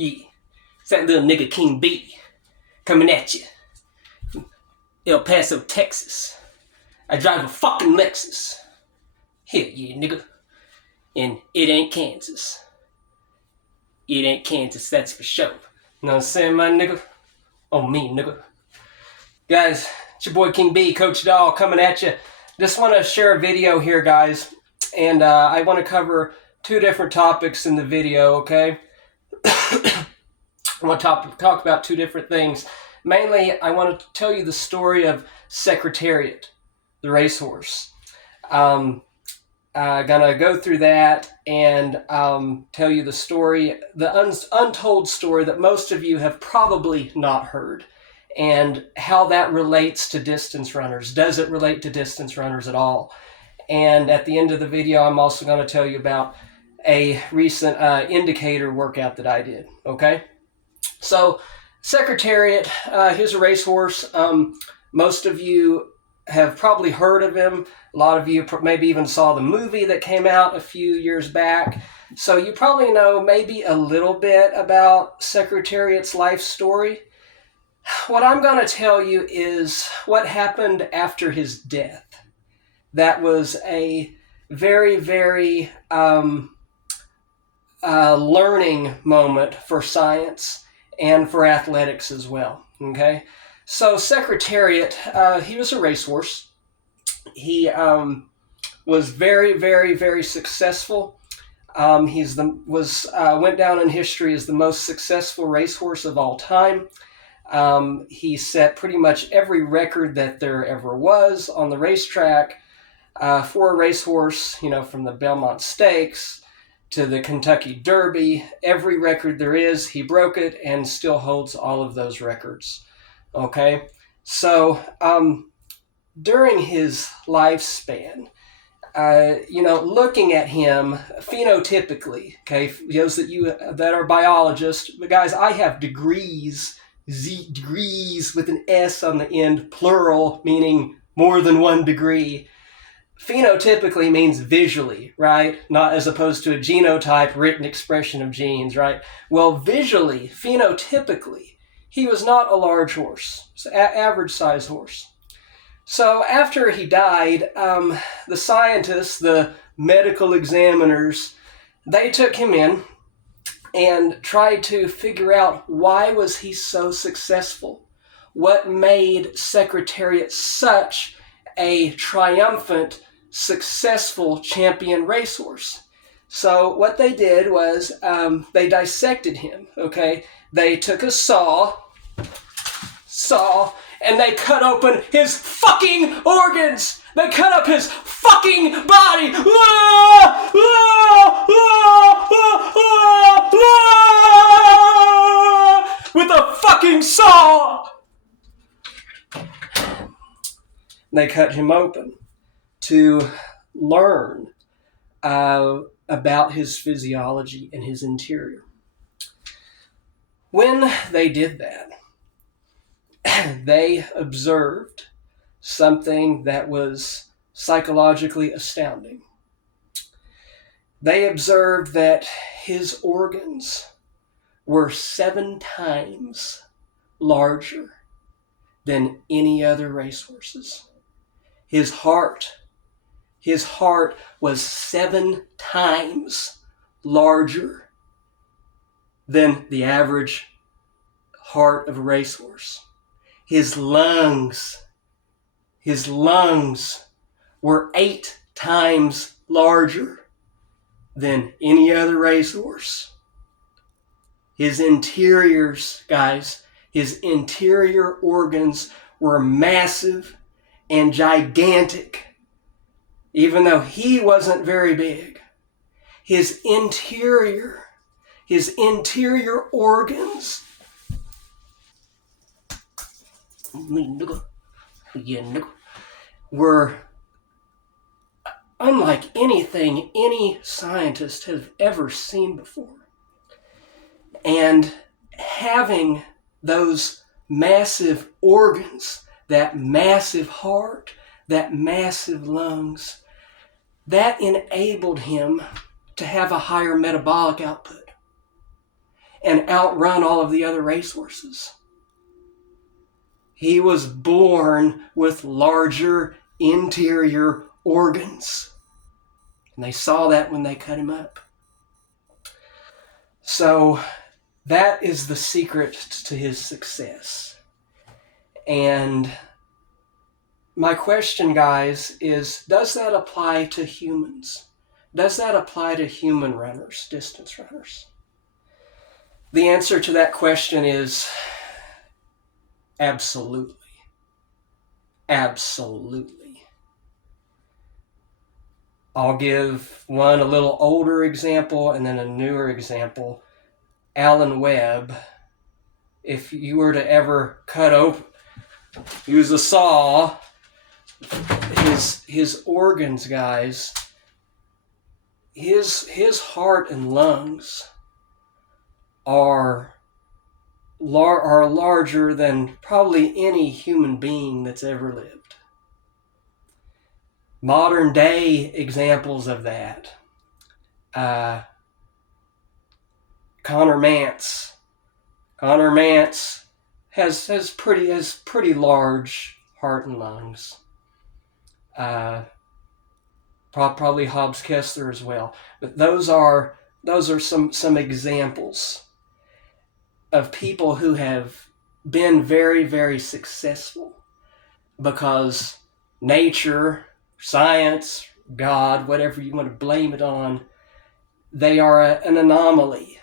Yeah, it's that little nigga King B coming at you. El Paso, Texas. I drive a fucking Lexus. Hell yeah, nigga. And it ain't Kansas. It ain't Kansas, that's for sure. You know what I'm saying, my nigga? Oh, me, nigga. Guys, it's your boy King B, Coach Doll, coming at you. Just want to share a video here, guys. And I want to cover two different topics in the video, okay? I want to talk about two different things. Mainly, I want to tell you the story of Secretariat, the racehorse. I'm gonna go through that and tell you the story, the untold story that most of you have probably not heard, and how that relates to distance runners. Does it relate to distance runners at all? And at the end of the video, I'm also going to tell you about a recent indicator workout that I did, okay? So, Secretariat, he's a racehorse. Most of you have probably heard of him. A lot of you maybe even saw the movie that came out a few years back. So you probably know maybe a little bit about Secretariat's life story. What I'm going to tell you is what happened after his death. That was a very, very learning moment for science and for athletics as well, okay? So Secretariat, he was a racehorse. He was very, very, very successful. Went down in history as the most successful racehorse of all time. He set pretty much every record that there ever was on the racetrack for a racehorse, you know, from the Belmont Stakes to the Kentucky Derby. Every record there is, he broke it and still holds all of those records. Okay, so during his lifespan, looking at him phenotypically, okay, those that are biologists, but guys, I have degrees with an S on the end, plural, meaning more than 1 degree. Phenotypically means visually, right? Not as opposed to a genotype, written expression of genes, right? Well, visually, phenotypically, he was not a large horse. It's an average size horse. So after he died, the scientists, the medical examiners, they took him in and tried to figure out why was he so successful? What made Secretariat such a triumphant, successful champion racehorse? So what they did was they dissected him, okay? They took a saw, and they cut open his fucking organs. They cut up his fucking body. With a fucking saw. They cut him open to learn about his physiology and his interior. When they did that, they observed something that was psychologically astounding. They observed that his organs were 7 times larger than any other racehorse's. His heart was 7 times larger than the average heart of a racehorse. His lungs were 8 times larger than any other racehorse. His interiors, guys, his interior organs were massive and gigantic. Even though he wasn't very big, his interior organs were unlike anything any scientist have ever seen before. And having those massive organs, that massive heart, that massive lungs, that enabled him to have a higher metabolic output. and outrun all of the other racehorses. He was born with larger interior organs. And they saw that when they cut him up. So that is the secret to his success. And my question, guys, is, does that apply to humans? Does that apply to human runners, distance runners? The answer to that question is absolutely. Absolutely. I'll give one a little older example and then a newer example. Alan Webb, if you were to ever cut open, use a saw, his organs, guys, his heart and lungs are larger than probably any human being that's ever lived. Modern day examples of that. Conor Mantz. Conor Mantz has pretty large heart and lungs. Probably Hobbs Kessler as well. But those are some examples of people who have been very, very successful because nature, science, God, whatever you want to blame it on, they are an anomaly,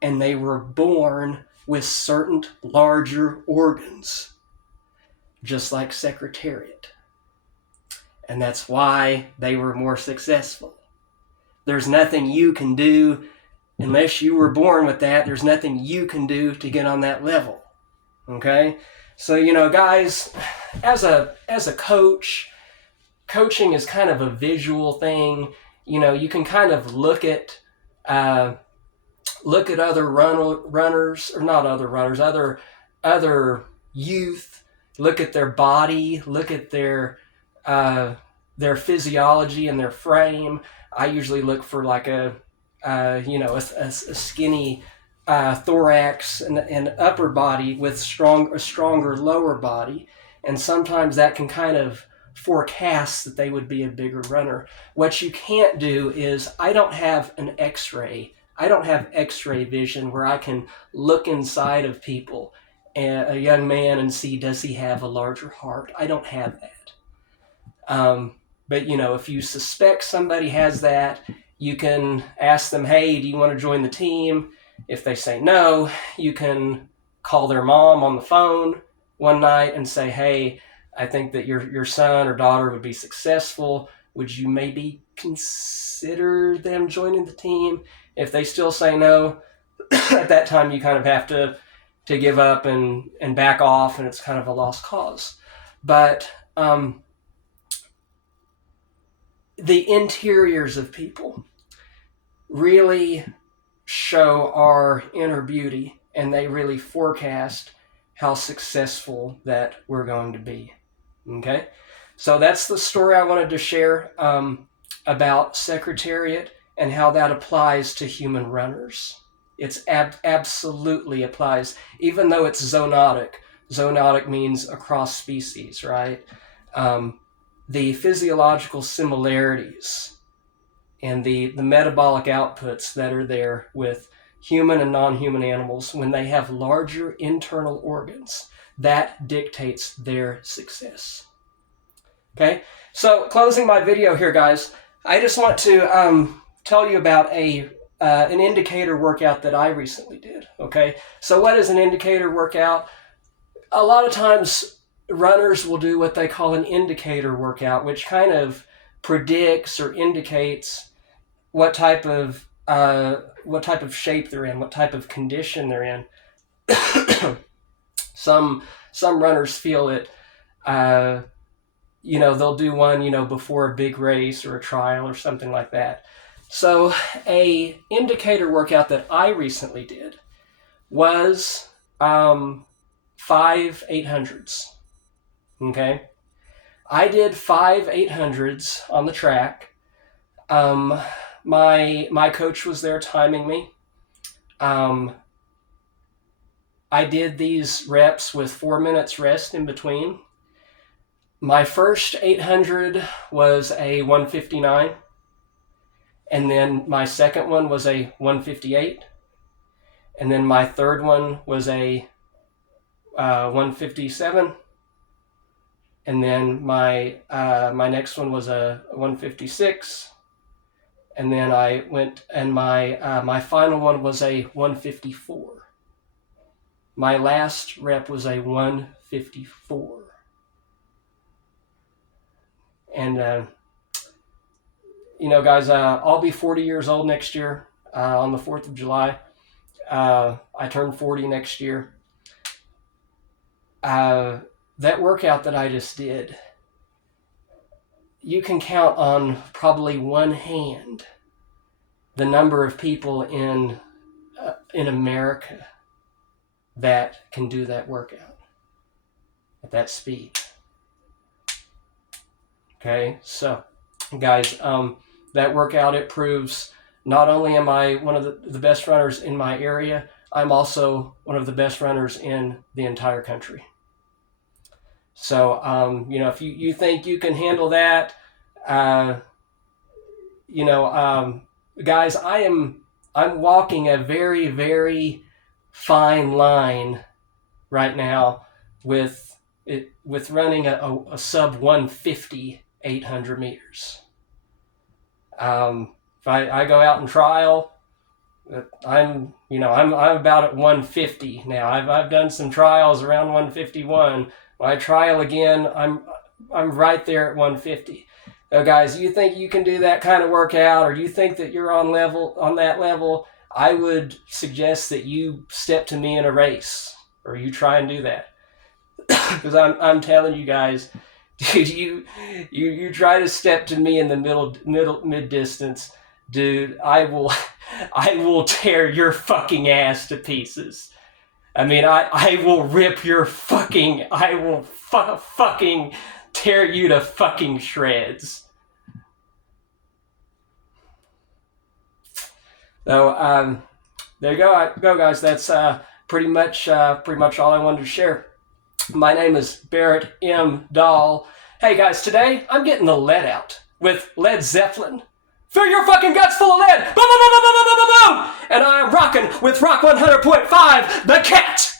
and they were born with certain larger organs, just like Secretariat. And that's why they were more successful. There's nothing you can do unless you were born with that. There's nothing you can do to get on that level. Okay? So, guys, as a coach, coaching is kind of a visual thing. You can kind of look at other runners, or not other runners, other youth, look at their body, look at their physiology and their frame. I usually look for like a skinny thorax and upper body with a stronger lower body, and sometimes that can kind of forecast that they would be a bigger runner. What you can't do is, I don't have an X-ray. I don't have X-ray vision where I can look inside of people, a young man, and see, does he have a larger heart? I don't have that. But if you suspect somebody has that, you can ask them, hey, do you want to join the team? If they say no, you can call their mom on the phone one night and say, hey, I think that your son or daughter would be successful. Would you maybe consider them joining the team? If they still say no, at that time you kind of have to give up and back off, and it's kind of a lost cause. But the interiors of people really show our inner beauty, and they really forecast how successful that we're going to be. Okay? So that's the story I wanted to share about Secretariat and how that applies to human runners. It's absolutely applies, even though it's zoonotic. Zoonotic means across species, right? The physiological similarities and the metabolic outputs that are there with human and non-human animals, when they have larger internal organs, that dictates their success. Okay, so closing my video here, guys, I just want to tell you about an indicator workout that I recently did. Okay, so what is an indicator workout? A lot of times runners will do what they call an indicator workout, which kind of predicts or indicates what type of shape they're in, what type of condition they're in. Some runners feel it. They'll do one, before a big race or a trial or something like that. So a indicator workout that I recently did was 5 800s. Okay, I did 5 800s on the track. My coach was there timing me. I did these reps with 4 minutes rest in between. My first 800 was a 159, and then my second one was a 158, and then my third one was a 157, and then my next one was a 156, and then I went, and my final one was a 154. My last rep was a 154. And, guys, I'll be 40 years old next year on the 4th of July. I turn 40 next year. That workout that I just did, you can count on probably one hand the number of people in America that can do that workout at that speed. Okay, so guys, that workout, it proves not only am I one of the best runners in my area, I'm also one of the best runners in the entire country. So, if you think you can handle that, guys, I'm walking a very, very fine line right now with running a sub 150 800 meters. If I go out and trial, I'm about at 150 now. I've done some trials around 151. When I trial again, I'm right there at 150. So guys, you think you can do that kind of workout, or do you think that you're on that level? I would suggest that you step to me in a race, or you try and do that. Because I'm telling you guys, dude, you try to step to me in the mid distance, dude, I will tear your fucking ass to pieces. I mean, I will rip your fucking, I will fucking tear you to fucking shreds. So, there you go, guys. That's pretty much all I wanted to share. My name is Barrett M. Dahl. Hey guys, today I'm getting the lead out with Led Zeppelin. Fill your fucking guts full of lead. Boom, boom, boom, boom, boom, boom, boom, boom. And I'm rocking with Rock 100.5, The Cat.